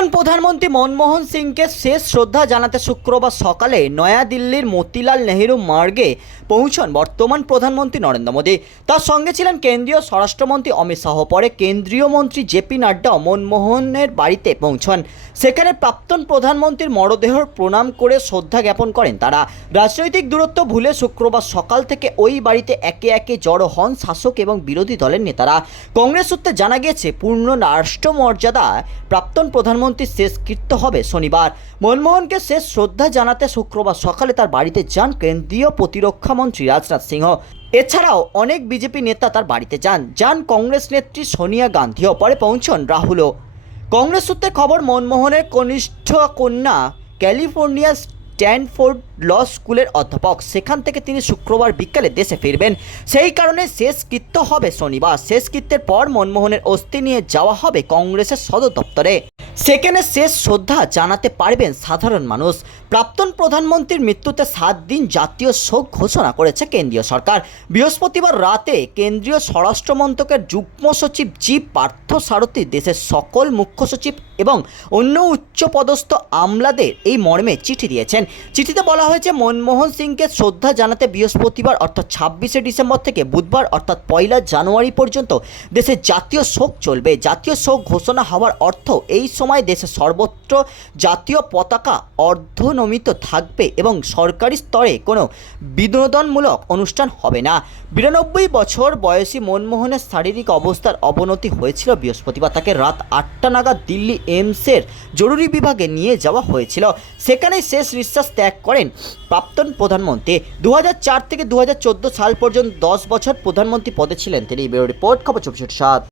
প্রাক্তন প্রধানমন্ত্রী মনমোহন সিংকে শেষ শ্রদ্ধা জানাতে শুক্রবার সকালে নয়াদিল্লির মতিলাল নেহেরু মার্গে পৌঁছন বর্তমান প্রধানমন্ত্রী নরেন্দ্র মোদী। তার সঙ্গে ছিলেন কেন্দ্রীয় স্বরাষ্ট্রমন্ত্রী অমিত শাহ। পরে কেন্দ্রীয় মন্ত্রী জেপি নাড্ডাও মনমোহনের বাড়িতে পৌঁছন। সেখানে প্রাক্তন প্রধানমন্ত্রীর মরদেহর প্রণাম করে শ্রদ্ধা জ্ঞাপন করেন তারা। রাজনৈতিক দূরত্ব ভুলে শুক্রবার সকাল থেকে ওই বাড়িতে একে একে জড়ো হন শাসক এবং বিরোধী দলের নেতারা। কংগ্রেস সূত্রে জানা গিয়েছে, পূর্ণ রাষ্ট্রমর্যাদা প্রাক্তন প্রধানমন্ত্রীর শেষকৃত্য হবে শনিবার। মনমোহনকে শেষ শ্রদ্ধা জানাতে শুক্রবার সকালে তার বাড়িতে যান কেন্দ্রীয় প্রতিরক্ষা মন্ত্রী রাজনাথ সিংহ। এছাড়াও অনেক বিজেপি নেতা তার বাড়িতে যান। যান কংগ্রেস নেত্রী সোনিয়া গান্ধীও। পরে পৌঁছন রাহুলও। কংগ্রেস সূত্রে খবর, মনমোহনের কনিষ্ঠ কন্যা ক্যালিফোর্নিয়া স্ট্যানফোর্ড ল স্কুলের অধ্যাপক। সেখান থেকে তিনি শুক্রবার বিকালে দেশে ফিরবেন। সেই কারণে শেষকৃত্য হবে শনিবার। শেষকৃত্যের পর মনমোহনের অস্থি নিয়ে যাওয়া হবে কংগ্রেসের সদর দপ্তরে। সেখানে শেষ শ্রদ্ধা জানাতে পারবেন সাধারণ মানুষ। প্রাক্তন প্রধানমন্ত্রীর মৃত্যুতে সাত দিন জাতীয় শোক ঘোষণা করেছে কেন্দ্রীয় সরকার। বৃহস্পতিবার রাতে কেন্দ্রীয় স্বরাষ্ট্র মন্ত্রকের যুগ্ম সচিব জি পার্থ সারথী, দেশের সকল মুখ্য সচিব এবং অন্য উচ্চপদস্থ আমলাদের এই মর্মে চিঠি দিয়েছেন। চিঠিতে বলা হয়েছে, মনমোহন সিংকে শ্রদ্ধা জানাতে বৃহস্পতিবার অর্থাৎ ছাব্বিশে ডিসেম্বর থেকে বুধবার অর্থাৎ পয়লা জানুয়ারি পর্যন্ত দেশে জাতীয় শোক চলবে। জাতীয় শোক ঘোষণা হওয়ার অর্থ এই সময় দেশে সর্বত্র জাতীয় পতাকা অর্ধনমিত থাকবে এবং সরকারি স্তরে কোনো বিনোদনমূলক অনুষ্ঠান হবে না। বিরানব্বই বছর বয়সী মনমোহনের শারীরিক অবস্থার অবনতি হয়েছিল বৃহস্পতিবার। তাকে রাত আটটা নাগাদ দিল্লি এইমসের জরুরি বিভাগে নিয়ে যাওয়া হয়েছিল। সেখানেই শেষ নিঃশ্বাস ত্যাগ করেন প্রাক্তন প্রধানমন্ত্রী। দু হাজার চার থেকে দু হাজার চোদ্দ সাল পর্যন্ত দশ বছর প্রধানমন্ত্রী পদে ছিলেন তিনি। ব্যুরো রিপোর্ট, খবর চব্বিশ সাত।